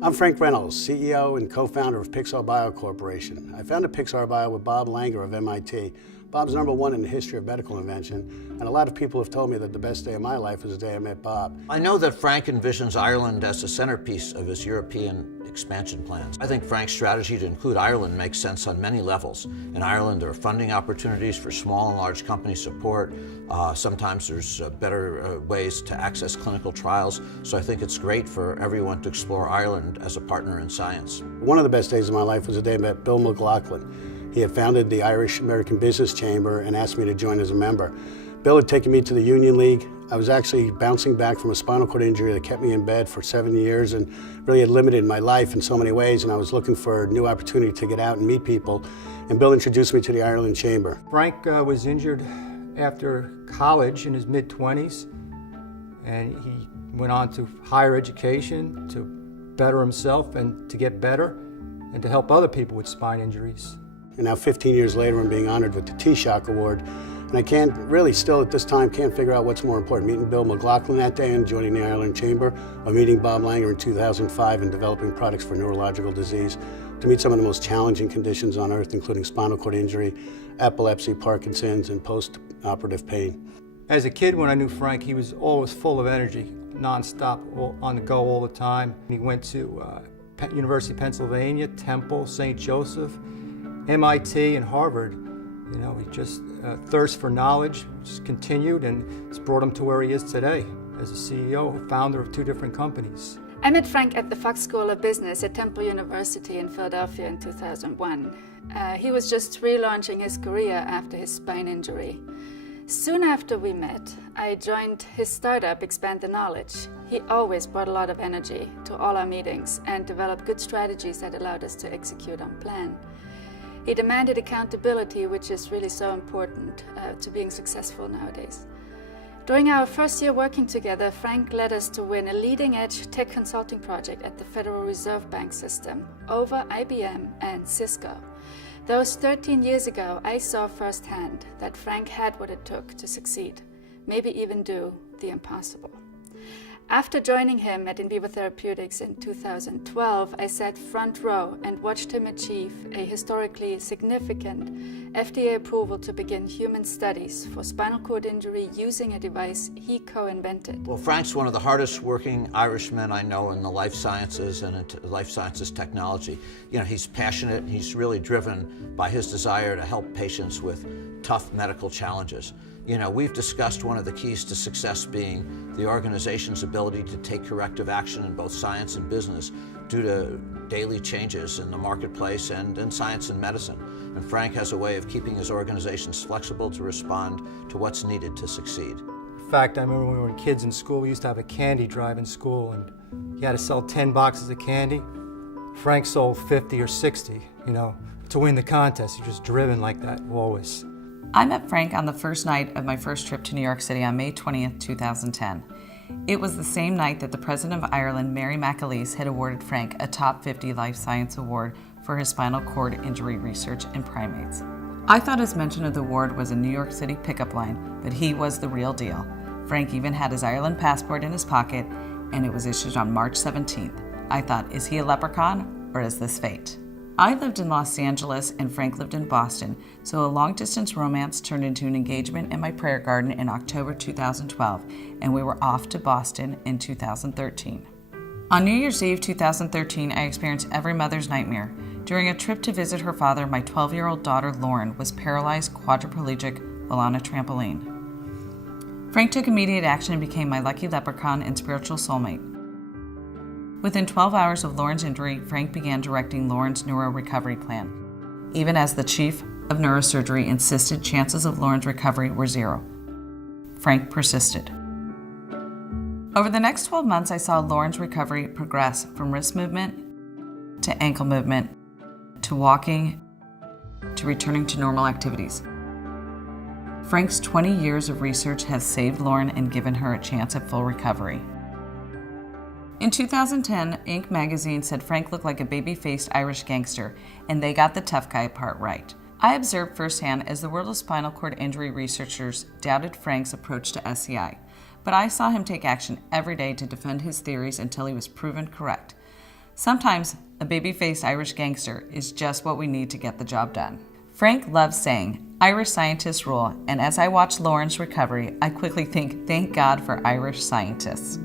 I'm Frank Reynolds, CEO and co-founder of PixarBio Corporation. I founded PixarBio with Bob Langer of MIT. Bob's #1 in the history of medical invention, and a lot of people have told me that the best day of my life was the day I met Bob. I know that Frank envisions Ireland as the centerpiece of his European expansion plans. I think Frank's strategy to include Ireland makes sense on many levels. In Ireland, there are funding opportunities for small and large company support. Sometimes there's better ways to access clinical trials. So I think it's great for everyone to explore Ireland as a partner in science. One of the best days of my life was the day I met Bill McLaughlin. He had founded the Irish American Business Chamber and asked me to join as a member. Bill had taken me to the Union League. I was actually bouncing back from a spinal cord injury that kept me in bed for 7 years and really had limited my life in so many ways, and I was looking for a new opportunity to get out and meet people, and Bill introduced me to the Ireland Chamber. Frank was injured after college in his mid-20s, and he went on to higher education to better himself and to get better and to help other people with spine injuries. And now 15 years later, I'm being honored with the Taoiseach Award. And I can't really still at this time can't figure out what's more important, meeting Bill McLaughlin that day and joining the Ireland Chamber, or meeting Bob Langer in 2005 and developing products for neurological disease, to meet some of the most challenging conditions on earth, including spinal cord injury, epilepsy, Parkinson's, and post-operative pain. As a kid, when I knew Frank, he was always full of energy, nonstop, on the go all the time. He went to University of Pennsylvania, Temple, St. Joseph, MIT, and Harvard. You know, he just thirst for knowledge just continued, and it's brought him to where he is today as a CEO, founder of 2 different companies. I met Frank at the Fox School of Business at Temple University in Philadelphia in 2001. He was just relaunching his career after his spine injury. Soon after we met, I joined his startup, Expand the Knowledge. He always brought a lot of energy to all our meetings and developed good strategies that allowed us to execute on plan. He demanded accountability, which is really so important to being successful nowadays. During our first year working together, Frank led us to win a leading-edge tech consulting project at the Federal Reserve Bank system over IBM and Cisco. Those 13 years ago, I saw firsthand that Frank had what it took to succeed, maybe even do the impossible. After joining him at In Vivo Therapeutics in 2012, I sat front row and watched him achieve a historically significant FDA approval to begin human studies for spinal cord injury using a device he co-invented. Well, Frank's one of the hardest working Irishmen I know in the life sciences and in life sciences technology. You know, he's passionate, and he's really driven by his desire to help patients with tough medical challenges. You know, we've discussed one of the keys to success being the organization's ability to take corrective action in both science and business due to daily changes in the marketplace and in science and medicine. And Frank has a way of keeping his organizations flexible to respond to what's needed to succeed. In fact, I remember when we were kids in school, we used to have a candy drive in school, and you had to sell 10 boxes of candy. Frank sold 50 or 60, you know, to win the contest. He was just driven like that, always. I met Frank on the first night of my first trip to New York City on May 20th, 2010. It was the same night that the President of Ireland, Mary McAleese, had awarded Frank a Top 50 Life Science Award for his spinal cord injury research in primates. I thought his mention of the award was a New York City pickup line, but he was the real deal. Frank even had his Ireland passport in his pocket, and it was issued on March 17th. I thought, is he a leprechaun, or is this fate? I lived in Los Angeles and Frank lived in Boston, so a long-distance romance turned into an engagement in my prayer garden in October 2012, and we were off to Boston in 2013. On New Year's Eve 2013, I experienced every mother's nightmare. During a trip to visit her father, my 12-year-old daughter Lauren was paralyzed quadriplegic while on a trampoline. Frank took immediate action and became my lucky leprechaun and spiritual soulmate. Within 12 hours of Lauren's injury, Frank began directing Lauren's neuro recovery plan. Even as the chief of neurosurgery insisted chances of Lauren's recovery were 0, Frank persisted. Over the next 12 months, I saw Lauren's recovery progress from wrist movement to ankle movement to walking to returning to normal activities. Frank's 20 years of research has saved Lauren and given her a chance at full recovery. In 2010, Inc. magazine said Frank looked like a baby-faced Irish gangster, and they got the tough guy part right. I observed firsthand as the world of spinal cord injury researchers doubted Frank's approach to SCI, but I saw him take action every day to defend his theories until he was proven correct. Sometimes a baby-faced Irish gangster is just what we need to get the job done. Frank loves saying, "Irish scientists rule," and as I watch Lauren's recovery, I quickly think, thank God for Irish scientists.